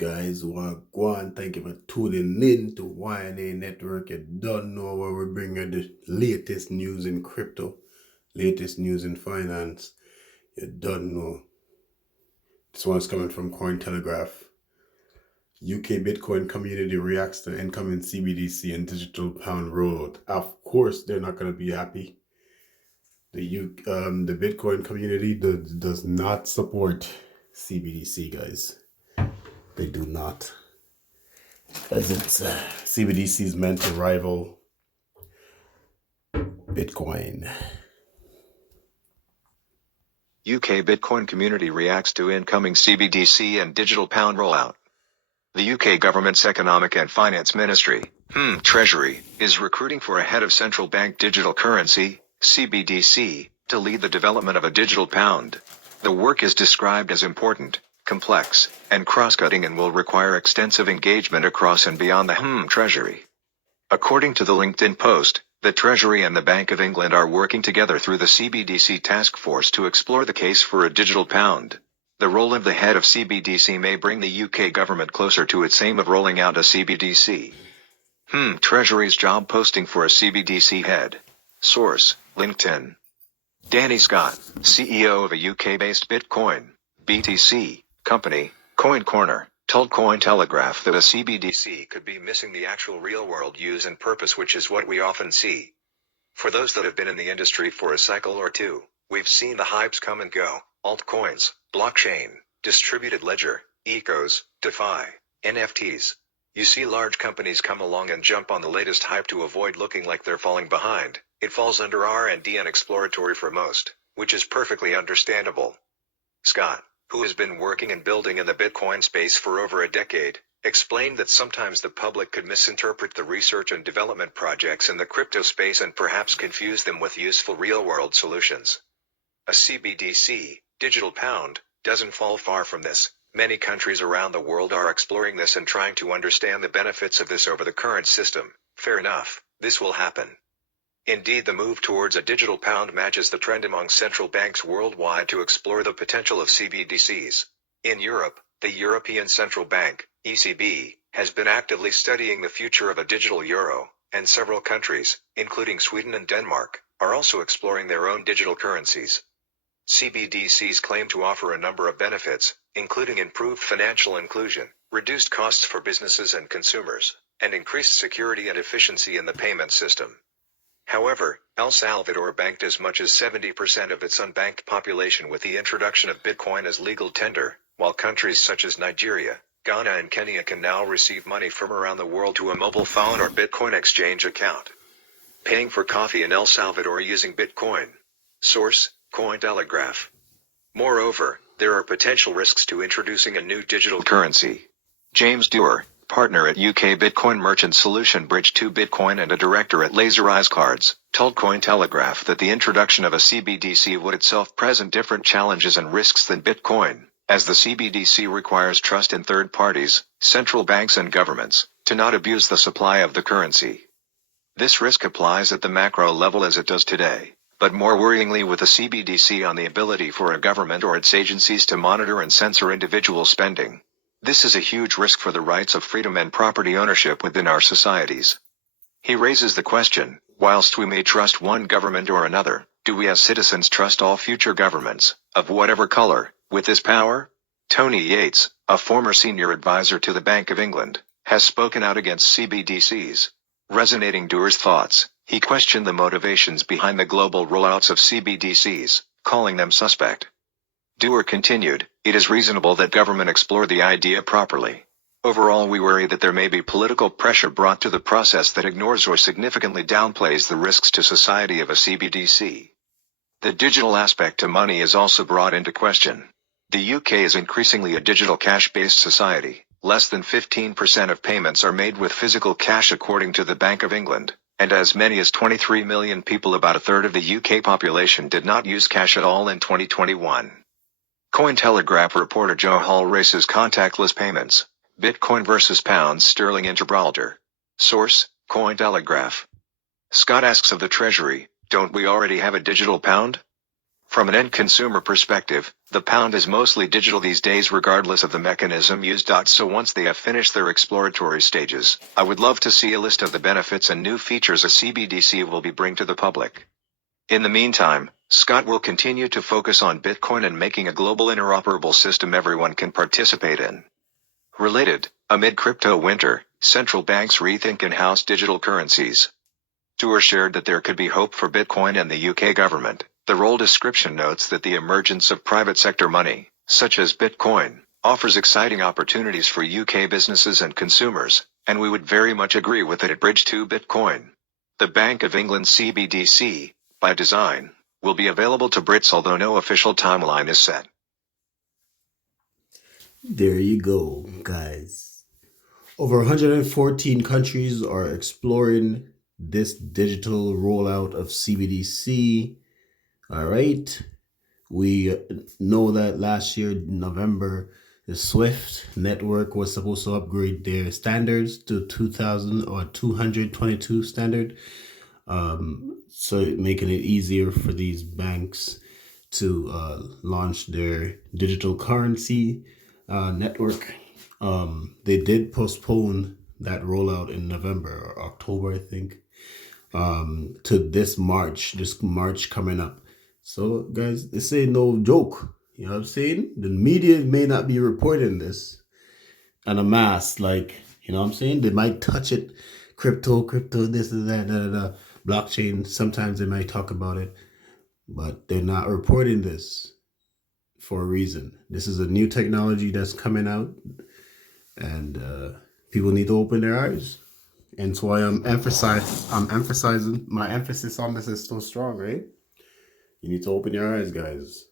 guys? Wagwan, thank you for tuning in to YNA Network. You don't know where we bring you the latest news in crypto, latest news in finance. You don't know. This one's coming from Cointelegraph. UK Bitcoin community reacts to incoming Cbdc and digital pound rollout. Of course, they're not going to be happy. The Bitcoin community does not support Cbdc, guys. They do not. As it's CBDC is meant to rival Bitcoin. UK Bitcoin community reacts to incoming CBDC and digital pound rollout. The UK government's Economic and Finance Ministry, Treasury, is recruiting for a head of central bank digital currency, CBDC, to lead the development of a digital pound. The work is described as important, complex, and cross-cutting and will require extensive engagement across and beyond the Treasury. According to the LinkedIn post, the Treasury and the Bank of England are working together through the CBDC task force to explore the case for a digital pound. The role of the head of CBDC may bring the UK government closer to its aim of rolling out a CBDC. Treasury's job posting for a CBDC head. Source, LinkedIn. Danny Scott, CEO of a UK-based Bitcoin, BTC, company, Coin Corner, told Cointelegraph that a CBDC could be missing the actual real-world use and purpose, which is what we often see. For those that have been in the industry for a cycle or two, we've seen the hypes come and go: altcoins, blockchain, distributed ledger, ecos, DeFi, NFTs. You see large companies come along and jump on the latest hype to avoid looking like they're falling behind. It falls under R&D and exploratory for most, which is perfectly understandable. Scott, who has been working and building in the Bitcoin space for over a decade, explained that sometimes the public could misinterpret the research and development projects in the crypto space and perhaps confuse them with useful real-world solutions. A CBDC, digital pound, doesn't fall far from this. Many countries around the world are exploring this and trying to understand the benefits of this over the current system. Fair enough, this will happen. Indeed, the move towards a digital pound matches the trend among central banks worldwide to explore the potential of CBDCs. In Europe, the European Central Bank, ECB, has been actively studying the future of a digital euro, and several countries, including Sweden and Denmark, are also exploring their own digital currencies. CBDCs claim to offer a number of benefits, including improved financial inclusion, reduced costs for businesses and consumers, and increased security and efficiency in the payment system. However, El Salvador banked as much as 70% of its unbanked population with the introduction of Bitcoin as legal tender, while countries such as Nigeria, Ghana and Kenya can now receive money from around the world to a mobile phone or Bitcoin exchange account. Paying for coffee in El Salvador using Bitcoin. Source, Cointelegraph. Moreover, there are potential risks to introducing a new digital currency. James Dewar, partner at UK Bitcoin merchant solution Bridge2 Bitcoin and a director at Laser Eyes Cards, told Cointelegraph that the introduction of a CBDC would itself present different challenges and risks than Bitcoin, as the CBDC requires trust in third parties, central banks and governments, to not abuse the supply of the currency. This risk applies at the macro level as it does today, but more worryingly with a CBDC on the ability for a government or its agencies to monitor and censor individual spending. This is a huge risk for the rights of freedom and property ownership within our societies. He raises the question, whilst we may trust one government or another, do we as citizens trust all future governments, of whatever color, with this power? Tony Yates, a former senior advisor to the Bank of England, has spoken out against CBDCs. Resonating Dewar's thoughts, he questioned the motivations behind the global rollouts of CBDCs, calling them suspect. Dewar continued, it is reasonable that government explore the idea properly. Overall, we worry that there may be political pressure brought to the process that ignores or significantly downplays the risks to society of a CBDC. The digital aspect to money is also brought into question. The UK is increasingly a digital cash-based society. Less than 15% of payments are made with physical cash according to the Bank of England, and as many as 23 million people, about a third of the UK population, did not use cash at all in 2021. Cointelegraph reporter Joe Hall races contactless payments, Bitcoin versus pounds sterling in Gibraltar. Source, Cointelegraph. Scott asks of the Treasury, don't we already have a digital pound? From an end consumer perspective, the pound is mostly digital these days regardless of the mechanism used. So once they have finished their exploratory stages, I would love to see a list of the benefits and new features a CBDC will be bring to the public. In the meantime, Scott will continue to focus on Bitcoin and making a global interoperable system everyone can participate in. Related, amid crypto winter, central banks rethink in-house digital currencies. Tour shared that there could be hope for Bitcoin and the UK government. The role description notes that the emergence of private sector money, such as Bitcoin, offers exciting opportunities for UK businesses and consumers, and we would very much agree with it at Bridge to Bitcoin. The Bank of England CBDC, by design, will be available to Brits although no official timeline is set. There you go, guys. Over 114 countries are exploring this digital rollout of CBDC. All right. We know that last year, November, the SWIFT network was supposed to upgrade their standards to 2000 or 222 standard. So making it easier for these banks to launch their digital currency network. They did postpone that rollout in November or October, I think, to this March coming up. So, guys, this ain't no joke. You know what I'm saying? The media may not be reporting this en masse, like, you know what I'm saying? They might touch it, crypto, this and that, blockchain. Sometimes they might talk about it, but they're not reporting this for a reason. This is a new technology that's coming out, and people need to open their eyes. And that's why I'm emphasizing, my emphasis on this is so strong, right? You need to open your eyes, guys.